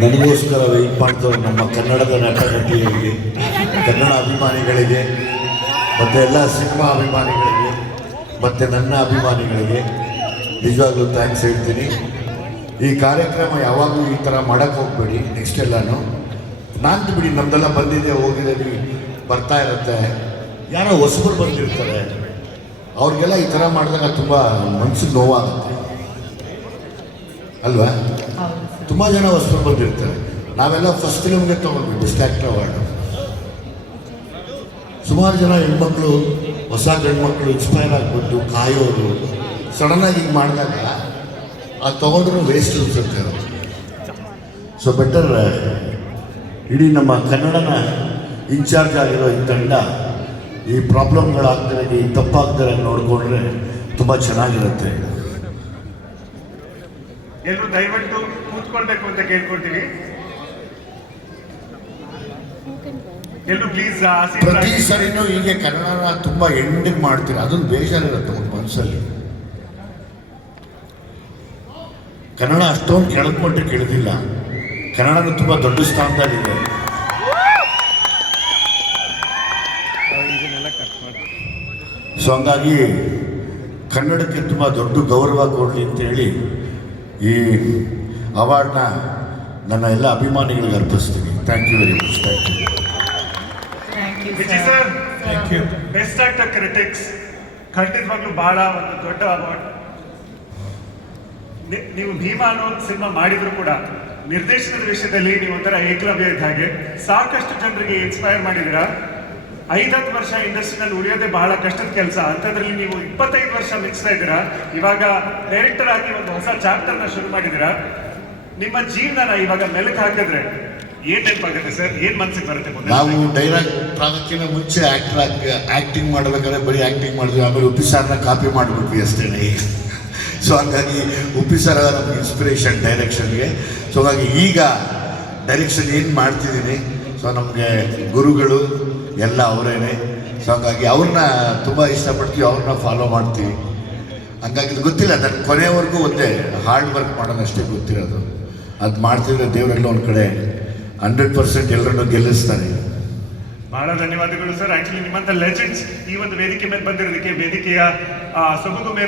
ನನಗೋಸ್ಕರ ವೆಯ್ಟ್ ಮಾಡ್ತಾರೆ ನಮ್ಮ ಕನ್ನಡದ ನಟ ಕನ್ನಡ ಅಭಿಮಾನಿಗಳಿಗೆ, ಮತ್ತು ಎಲ್ಲ ಸಿನಿಮಾ ಅಭಿಮಾನಿಗಳಿಗೆ, ಮತ್ತು ನನ್ನ ಅಭಿಮಾನಿಗಳಿಗೆ ನಿಜವಾಗ್ಲೂ ಥ್ಯಾಂಕ್ಸ್ ಹೇಳ್ತೀನಿ. ಈ ಕಾರ್ಯಕ್ರಮ ಯಾವಾಗಲೂ ಈ ಥರ ಮಾಡೋಕ್ಕೆ ಹೋಗ್ಬೇಡಿ ನೆಕ್ಸ್ಟ್ ಎಲ್ಲಾನು. ನಾನು ಬಿಡಿ, ನಮ್ದೆಲ್ಲ ಬಂದಿದೆ, ಹೋಗಿದ್ದೀವಿ, ಬರ್ತಾ ಇರುತ್ತೆ. ಯಾರೋ ಹೊಸಬರು ಬಂದಿರ್ತಾರೆ. ಅವ್ರಿಗೆಲ್ಲ ಈ ಥರ ಮಾಡಿದಾಗ ತುಂಬ ಮನ್ಸಿಗೆ ನೋವಾಗುತ್ತೆ. ಅಲ್ವಾ? ತುಂಬ ಜನ ವಸ್ತು ಬಂದಿರ್ತಾರೆ. ನಾವೆಲ್ಲ ಫಸ್ಟ್ ಫಿಲಮ್ಗೆ ತೊಗೊಂಡ್ವಿ ಬೆಸ್ಟ್ ಆ್ಯಕ್ಟರ್ ಅವಾರ್ಡು ಸುಮಾರು ಜನ ಹೆಣ್ಮಕ್ಳು, ಹೊಸ ಗಂಡ್ಮಕ್ಳು ಇನ್ಸ್ಪೈರ್ ಆಗಿಬಿಟ್ಟು ಕಾಯೋರು ಸಡನ್ನಾಗಿ ಈಗ ಮಾಡಿದಾಗ ಅದು ತೊಗೊಂಡ್ರು ವೇಸ್ಟ್ ಅನ್ಸುತ್ತೆ ಅವರು ಸೊ ಬೆಟರ್ ಇಡೀ ನಮ್ಮ ಕನ್ನಡನ ಇನ್ಚಾರ್ಜ್ ಆಗಿರೋ ಈ ತಂಡ ಈ ಪ್ರಾಬ್ಲಮ್ಗಳಾಗ್ತಾರೆ ಈ ತಪ್ಪಾಗ್ತಾರೆ ನೋಡಿಕೊಂಡ್ರೆ ತುಂಬ ಚೆನ್ನಾಗಿರುತ್ತೆ. ಎಲ್ಲರೂ ದಯವಿಟ್ಟು ಕೂತ್ಕೊಳ್ಬೇಕು ಅಂತ ಕೇಳ್ಕೊಳ್ತೀವಿ ಎಲ್ಲರೂ ಪ್ಲೀಸ್ ಪ್ರತಿ ಸರಿನೂ ಹೀಗೆ ಕನ್ನಡನ ತುಂಬ ಎಂಡಿಗೆ ಮಾಡ್ತೀರಿ? ಅದೊಂದು ಬೇಜಾರಿರುತ್ತೆ ಒಂದು ಮನಸ್ಸಲ್ಲಿ ಕನ್ನಡ ಅಷ್ಟೊಂದು ಕೆಳದ ಕೇಳಿದಿಲ್ಲ. ಕನ್ನಡನು ತುಂಬ ದೊಡ್ಡ ಸ್ಥಾನದಲ್ಲಿದೆ. ಸೊ ಹಂಗಾಗಿ ಕನ್ನಡಕ್ಕೆ ತುಂಬ ದೊಡ್ಡ ಗೌರವ ಕೊಡಲಿ ಅಂತೇಳಿ ಈ ಅವಾರ್ಡ್ನ ನನ್ನ ಎಲ್ಲ ಅಭಿಮಾನಿಗಳಿಗೆ ಅರ್ಪಿಸ್ತೀನಿ. Thank you very much thank you Vijay sir best actor critics ಖಂಡಿತವಾಗ್ಲೂ ಬಹಳ ಒಂದು ದೊಡ್ಡ ಅವಾರ್ಡ್ ನೀವು ಭೀಮಾ ಅನ್ನೋ ಒಂದು ಸಿನಿಮಾ ಮಾಡಿದ್ರು ಕೂಡ ನಿರ್ದೇಶನದ ವಿಷಯದಲ್ಲಿ ನೀವು ಒಂಥರ ಏಕಲವ್ಯ ಇದ್ದ ಹಾಗೆ ಸಾಕಷ್ಟು ಜನರಿಗೆ ಇನ್ಸ್ಪೈರ್ ಮಾಡಿದ್ದೀರಾ? ಐದತ್ತು ವರ್ಷ ಇಂಡಸ್ಟ್ರಿನಲ್ಲಿ ಉಳಿಯೋದೇ ಬಹಳ ಕಷ್ಟದ ಕೆಲಸ. ಅಂಥದ್ರಲ್ಲಿ ನೀವು ಇಪ್ಪತ್ತೈದು ವರ್ಷ ಮಿಕ್ಸ್ತಾ ಇದ್ದೀರಾ? ಇವಾಗ ಡೈರೆಕ್ಟರ್ ಆಗಿ ಒಂದು ಹೊಸ ಚಾಪ್ಟರ್ನ ಶುರು ಮಾಡಿದ್ದೀರಾ? ನಿಮ್ಮ ಜೀವನನ ಇವಾಗ ಮೆಲುಕು ಹಾಕಿದ್ರೆ ಏನ್ ಸರ್? ಏನ್ ಮನ್ಸಿಗೆ ಬರುತ್ತೆ ನಾವು ಡೈರೆಕ್ಟ್ ಆಗೋಕ್ಕಿಂತ ಮುಂಚೆ ಆಕ್ಟರ್ ಆಗಿ ಆ್ಯಕ್ಟಿಂಗ್ ಮಾಡ್ಬೇಕಾದ್ರೆ ಬರೀ ಆಕ್ಟಿಂಗ್ ಮಾಡಿದ್ವಿ. ಆಮೇಲೆ ಉಪ್ಪಿ ಸಾರ್ನ ಕಾಪಿ ಮಾಡಿಬಿಟ್ವಿ ಅಷ್ಟೇ. ಸೊ ಹಂಗಾಗಿ ಉಪ್ಪಿ ಸಾರ ನಮ್ಗೆ ಇನ್ಸ್ಪಿರೇಷನ್ ಡೈರೆಕ್ಷನ್ಗೆ ಸೊ ಹಾಗಾಗಿ ಈಗ ಡೈರೆಕ್ಷನ್ ಏನು ಮಾಡ್ತಿದ್ದೀನಿ? ಸೊ ನಮಗೆ ಗುರುಗಳು ಎಲ್ಲ ಅವರೇನೆ. ಸೊ ಹಂಗಾಗಿ ಅವ್ರನ್ನ ತುಂಬ ಇಷ್ಟಪಡ್ತೀವಿ, ಅವ್ರನ್ನ ಫಾಲೋ ಮಾಡ್ತೀವಿ. ಹಂಗಾಗಿ ಇದು ಗೊತ್ತಿಲ್ಲ ನನ್ನ ಕೊನೆಯವರೆಗೂ ಒಂದೇ ಹಾರ್ಡ್ ವರ್ಕ್ ಮಾಡೋದಷ್ಟೇ ಗೊತ್ತಿರೋದು. ಅದು ಮಾಡ್ತಿದ್ರೆ ದೇವರೆಲ್ಲ ಒಂದು ಕಡೆ ಹಂಡ್ರೆಡ್ ಪರ್ಸೆಂಟ್ ಎಲ್ಲರನ್ನು ಗೆಲ್ಲಿಸ್ತಾರೆ. ಬಹಳ ಧನ್ಯವಾದಗಳು ಸರ್. ಆಕ್ಚುಲಿ ನಿಮ್ಮಂತ ಲೆಜೆಂಡ್ಸ್ ಈ ಒಂದು ವೇದಿಕೆ ಮೇಲೆ ಬಂದಿರೋದಕ್ಕೆ ವೇದಿಕೆಯ ಸೊಬಗು ಮೇರೆಗೂ